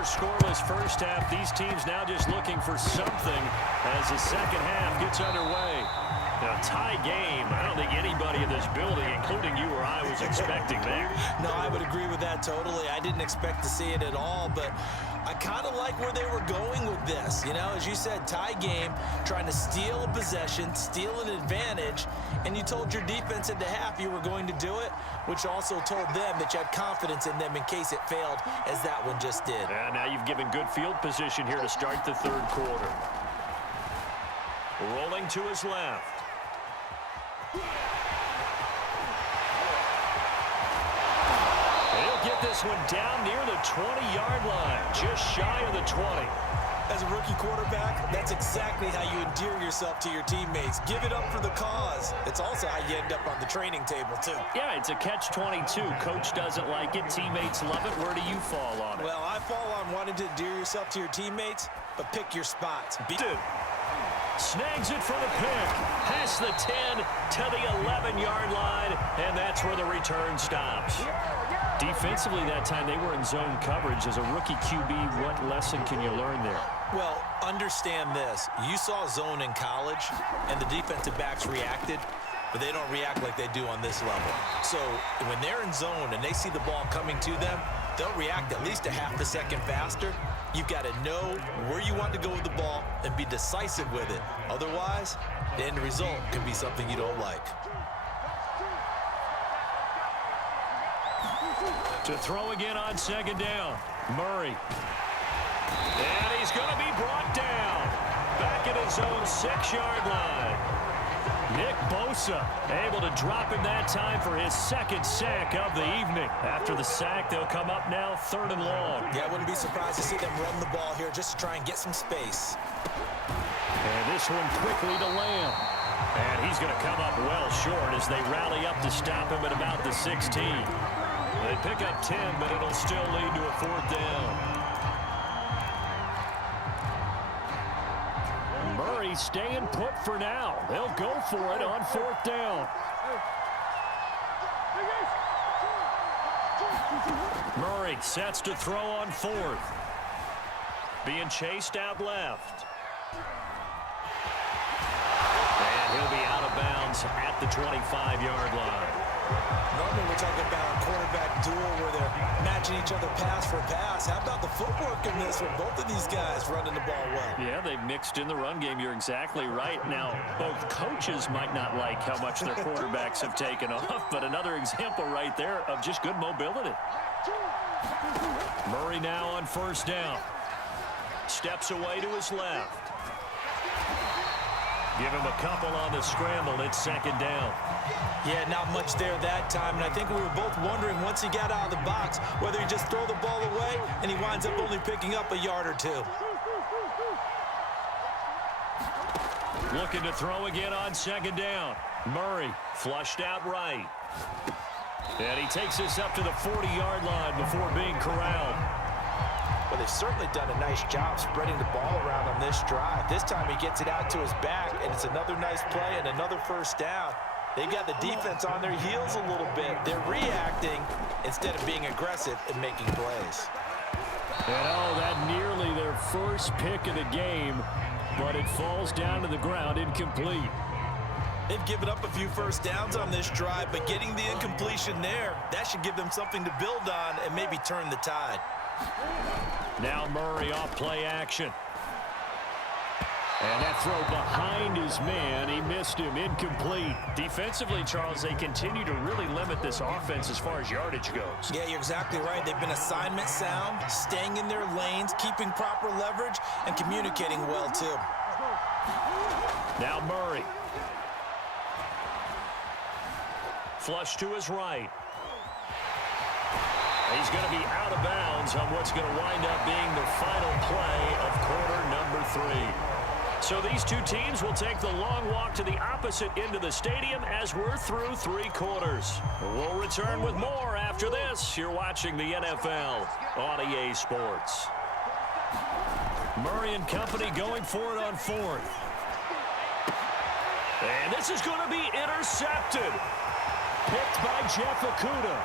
near scoreless first half. These teams now just looking for something as the second half gets underway. A tie game. I don't think anybody in this building, including you or I, was expecting that. No, I would agree with that totally. I didn't expect to see it at all, but I kind of like where they were going with this. You know, as you said, tie game, trying to steal a possession, steal an advantage, and you told your defense at the half you were going to do it, which also told them that you had confidence in them in case it failed, as that one just did. And now you've given good field position here to start the third quarter. Rolling to his left. He'll get this one down near the 20-yard line, just shy of the 20. As a rookie quarterback, that's exactly how you endear yourself to your teammates. Give it up for the cause. It's also how you end up on the training table, too. Yeah, it's a catch-22. Coach doesn't like it. Teammates love it. Where do you fall on it? Well, I fall on wanting to endear yourself to your teammates, but pick your spots. Snags it for the pick. Past the 10 to the 11-yard line, and that's where the return stops. Defensively that time, they were in zone coverage. As a rookie QB, what lesson can you learn there? Well, understand this. You saw zone in college, and the defensive backs reacted, but they don't react like they do on this level. So when they're in zone and they see the ball coming to them, they'll react at least a half a second faster. You've got to know where you want to go with the ball and be decisive with it. Otherwise, the end result can be something you don't like. To throw again on second down, Murray. And he's going to be brought down. Back at his own 6-yard line. Nick Bosa able to drop him that time for his second sack of the evening. After the sack, they'll come up now 3rd and long. Yeah, I wouldn't be surprised to see them run the ball here just to try and get some space. And this one quickly to Lamb. And he's going to come up well short as they rally up to stop him at about the 16. They pick up 10, but it'll still lead to a 4th down. Murray staying put for now. They'll go for it on 4th down. Murray sets to throw on 4th. Being chased out left. And he'll be out of bounds at the 25-yard line. Normally we're talking about a quarterback duel where they're matching each other pass for pass. How about the footwork in this one? Both of these guys running the ball well. Yeah, they've mixed in the run game. You're exactly right. Now, both coaches might not like how much their quarterbacks have taken off, but another example right there of just good mobility. Murray now on 1st down. Steps away to his left. Give him a couple on the scramble. It's 2nd down. Yeah, not much there that time, and I think we were both wondering once he got out of the box whether he just throw the ball away and he winds up only picking up a yard or 2. Looking to throw again on 2nd down. Murray flushed out right. And he takes this up to the 40-yard line before being corralled. Well, they've certainly done a nice job spreading the ball around on this drive. This time he gets it out to his back, and it's another nice play and another 1st down. They've got the defense on their heels a little bit. They're reacting instead of being aggressive and making plays. And oh, that nearly their first pick of the game, but it falls down to the ground incomplete. They've given up a few 1st downs on this drive, but getting the incompletion there, that should give them something to build on and maybe turn the tide. Now Murray off play action. And that throw behind his man, he missed him, incomplete. Defensively, Charles, they continue to really limit this offense as far as yardage goes. Yeah, you're exactly right. They've been assignment sound, staying in their lanes, keeping proper leverage, and communicating well, too. Now Murray. Flush to his right. He's going to be out of bounds on what's going to wind up being the final play of quarter number 3. So these two teams will take the long walk to the opposite end of the stadium as we're through 3 quarters. We'll return with more after this. You're watching the NFL on EA Sports. Murray and company going for it on 4th. And this is going to be intercepted. Picked by Jeff Okudah.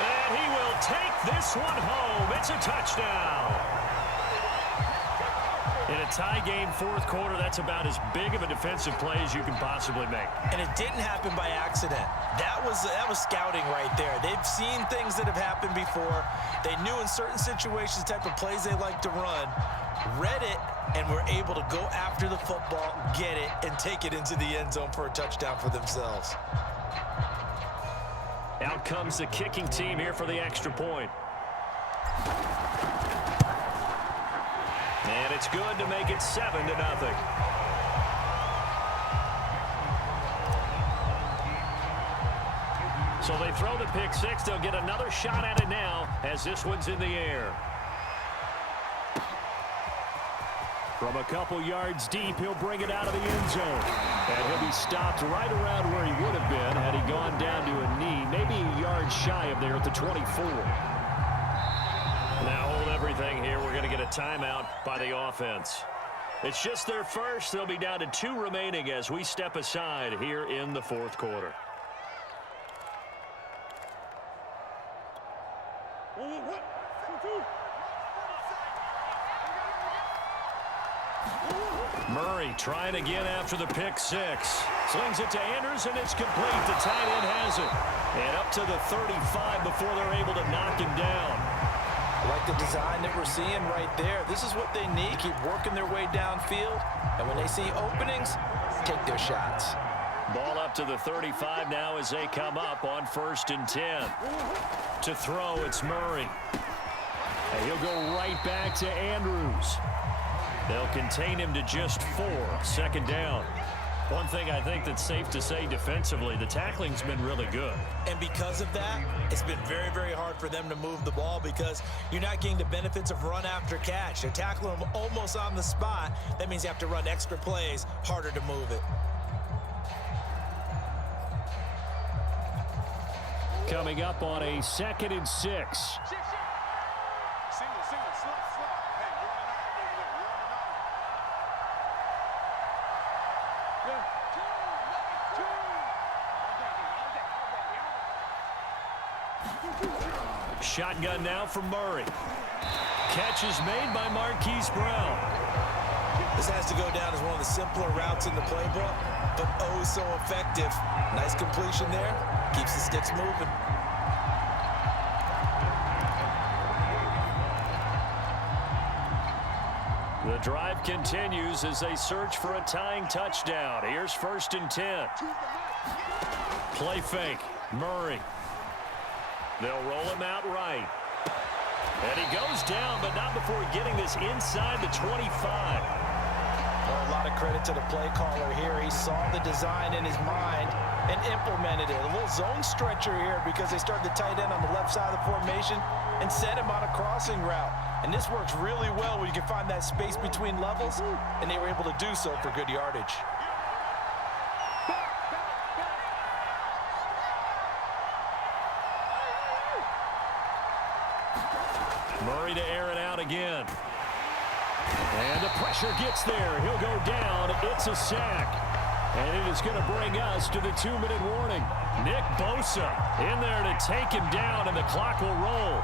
And And he will take this one home. It's a touchdown. In a tie game fourth quarter, that's about as big of a defensive play as you can possibly make. And it didn't happen by accident. That was scouting right there. They've seen things that have happened before. They knew in certain situations the type of plays they like to run, read it, and were able to go after the football, get it, and take it into the end zone for a touchdown for themselves. Out comes the kicking team here for the extra point. And it's good to make it 7-0. So they throw the pick six. They'll get another shot at it now as this one's in the air. From a couple yards deep, he'll bring it out of the end zone. And he'll be stopped right around where he would have been had he gone down to a knee, maybe a yard shy of there at the 24. Now hold everything here. We're going to get a timeout by the offense. It's just their first. They'll be down to 2 remaining as we step aside here in the fourth quarter. Murray trying again after the pick six. Slings it to Andrews, and it's complete. The tight end has it. And up to the 35 before they're able to knock him down. I like the design that we're seeing right there. This is what they need. Keep working their way downfield. And when they see openings, take their shots. Ball up to the 35 now as they come up on 1st and 10. To throw, it's Murray. And he'll go right back to Andrews. They'll contain him to just 4. 2nd down. One thing I think that's safe to say defensively, the tackling's been really good. And because of that, it's been very, very hard for them to move the ball because you're not getting the benefits of run after catch. They're tackling them almost on the spot. That means you have to run extra plays, harder to move it. Coming up on a 2nd and 6. Shotgun now from Murray. Catch is made by Marquise Brown. This has to go down as one of the simpler routes in the playbook, but oh so effective. Nice completion there. Keeps the sticks moving. The drive continues as they search for a tying touchdown. Here's 1st and 10. Play fake. Murray. They'll roll him out right. And he goes down, but not before getting this inside the 25. Well, a lot of credit to the play caller here. He saw the design in his mind and implemented it. A little zone stretcher here because they started the tight end on the left side of the formation and sent him on a crossing route. And this works really well when you can find that space between levels, and they were able to do so for good yardage. Murray to air it out again. And the pressure gets there. He'll go down. It's a sack. And it is going to bring us to the 2-minute warning. Nick Bosa in there to take him down, and the clock will roll.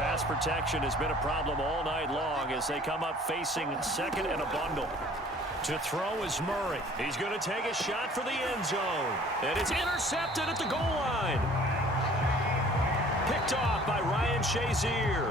Pass protection has been a problem all night long as they come up facing 2nd and a bundle. To throw is Murray. He's going to take a shot for the end zone. And it's intercepted at the goal line. Picked off by Ryan Shazier.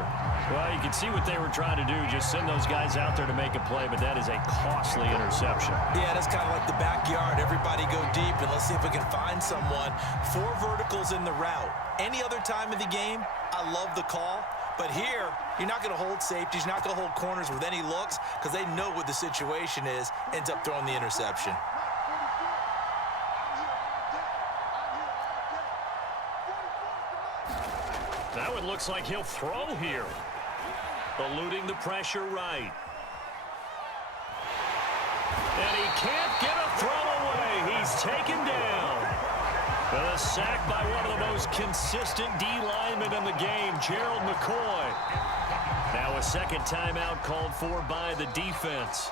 Well, you can see what they were trying to do. Just send those guys out there to make a play, but that is a costly interception. Yeah, that's kind of like the backyard. Everybody go deep, and let's see if we can find someone. 4 verticals in the route. Any other time of the game, I love the call. But here, you're not going to hold safeties. You're not going to hold corners with any looks because they know what the situation is. Ends up throwing the interception. Now it looks like he'll throw here. Eluding the pressure right. And he can't get a throw away. He's taken down. A sack by one of the most consistent D linemen in the game, Gerald McCoy. Now a 2nd timeout called for by the defense,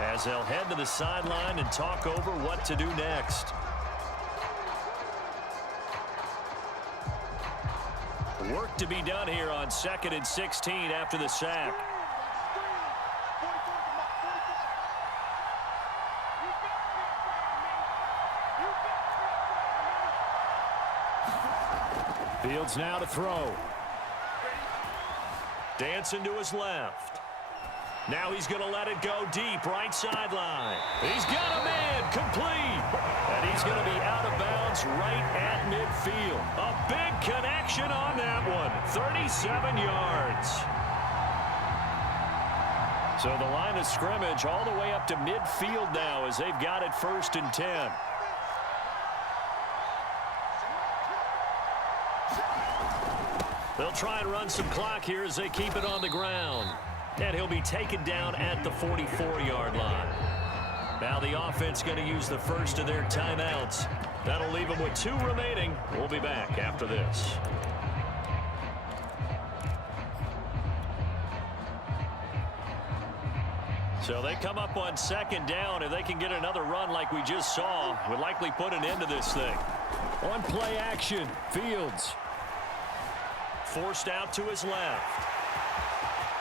as they'll head to the sideline and talk over what to do next. Work to be done here on 2nd and 16 after the sack. Fields now to throw. Dancing to his left. Now he's going to let it go deep, right sideline. He's got a man, complete. And he's going to be out of bounds right at midfield. A big connection on that one, 37 yards. So the line of scrimmage all the way up to midfield now as they've got it 1st and 10. They'll try and run some clock here as they keep it on the ground. And he'll be taken down at the 44-yard line. Now the offense going to use the first of their timeouts. That'll leave them with 2 remaining. We'll be back after this. So they come up on 2nd down. If they can get another run like we just saw, would likely put an end to this thing. On play action, Fields. Forced out to his left.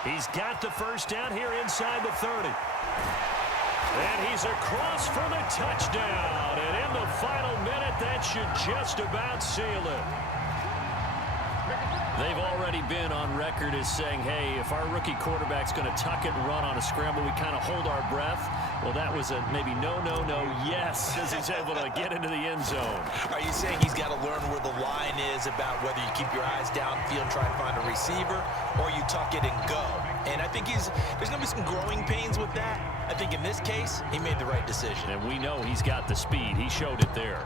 He's got the first down here inside the 30. And he's across for the touchdown. And in the final minute, that should just about seal it. They've already been on record as saying, hey, if our rookie quarterback's going to tuck it and run on a scramble, we kind of hold our breath. Well, that was a maybe no, yes, as he's able to get into the end zone. Are you saying he's got to learn where the line is about whether you keep your eyes downfield and try and find a receiver or you tuck it and go? And I think there's going to be some growing pains with that. I think in this case, he made the right decision. And we know he's got the speed. He showed it there.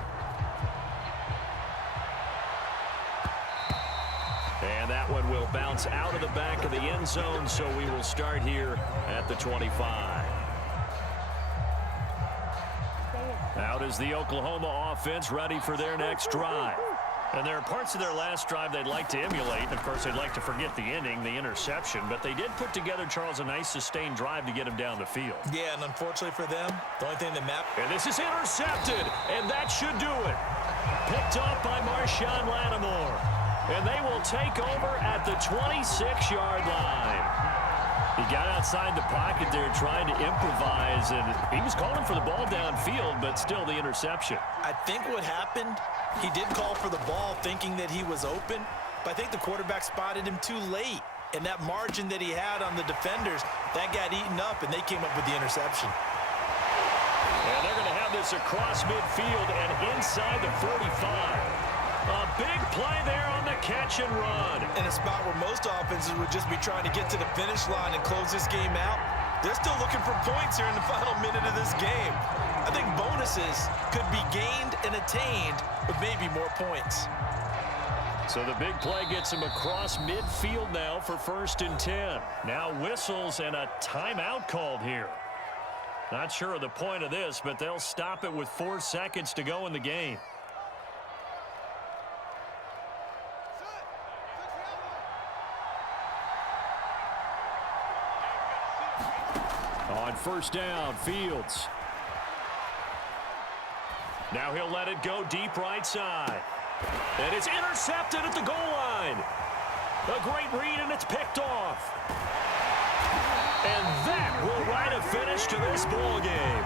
And that one will bounce out of the back of the end zone, so we will start here at the 25. Out is the Oklahoma offense ready for their next drive. And there are parts of their last drive they'd like to emulate. And, of course, they'd like to forget the ending, the interception. But they did put together, Charles, a nice sustained drive to get him down the field. Yeah, and unfortunately for them, the only thing that matters. And this is intercepted, and that should do it. Picked off by Marshawn Lattimore. And they will take over at the 26-yard line. He got outside the pocket there trying to improvise, and he was calling for the ball downfield, but still the interception. I think what happened, he did call for the ball thinking that he was open, but I think the quarterback spotted him too late. And that margin that he had on the defenders, that got eaten up, and they came up with the interception. And they're going to have this across midfield and inside the 45. A big play there on the catch and run. In a spot where most offenses would just be trying to get to the finish line and close this game out, they're still looking for points here in the final minute of this game. I think bonuses could be gained and attained with maybe more points. So the big play gets him across midfield now for 1st and 10. Now whistles and a timeout called here. Not sure of the point of this, but they'll stop it with 4 seconds to go in the game. On 1st down, Fields. Now he'll let it go deep right side. And it's intercepted at the goal line. A great read, and it's picked off. And that will write a finish to this ball game.